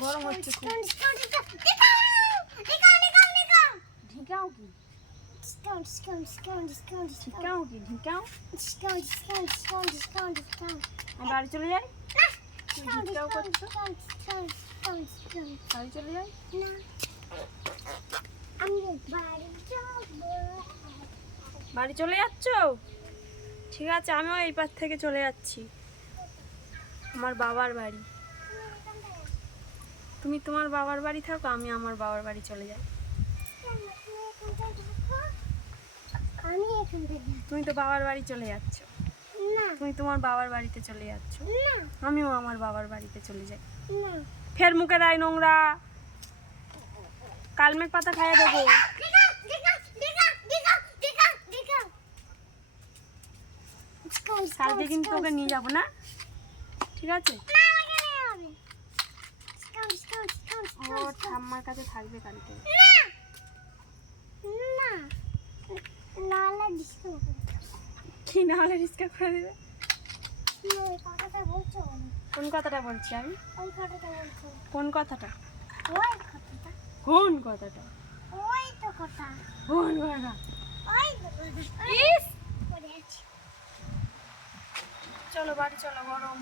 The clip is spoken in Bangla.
গরম হচ্ছে খুব। ঢিকাও কি? ঢিকাও কি? ঢিকাও? আমি বাড়ি চলে যাই? ঢিকাও করছো? বাড়ি চলে যাই? বাড়ি চলে যাচ্ছ? ঠিক আছে, আমিও এই পাশ থেকে চলে যাচ্ছি আমার বাবার বাড়ি। তুমি তোমার বাবার বাড়ি থাকো, আমি আমার বাবার বাড়ি চলে যাই। তুমি তো বাবার বাড়ি চলে যাচ্ছ। তুমি তোমার বাবার বাড়িতে চলে যাচ্ছ, আমিও আমার বাবার বাড়িতে চলে যাই। ফের মুখে দেয় নোংরা, কালমেঘ পাতা খাইয়ে দেবো। কালকে কিন্তু তোকে নিয়ে যাবো না, ঠিক আছে? ও ঠাম্মার কাছে থাকবে কালকে। কি না হলে রিস্কা করে দেবে? কোন কথাটা বলছি আমি? কোন কথাটা? কোন কথাটা? কোন কথা? চলো বাড়ি চলো, গরম।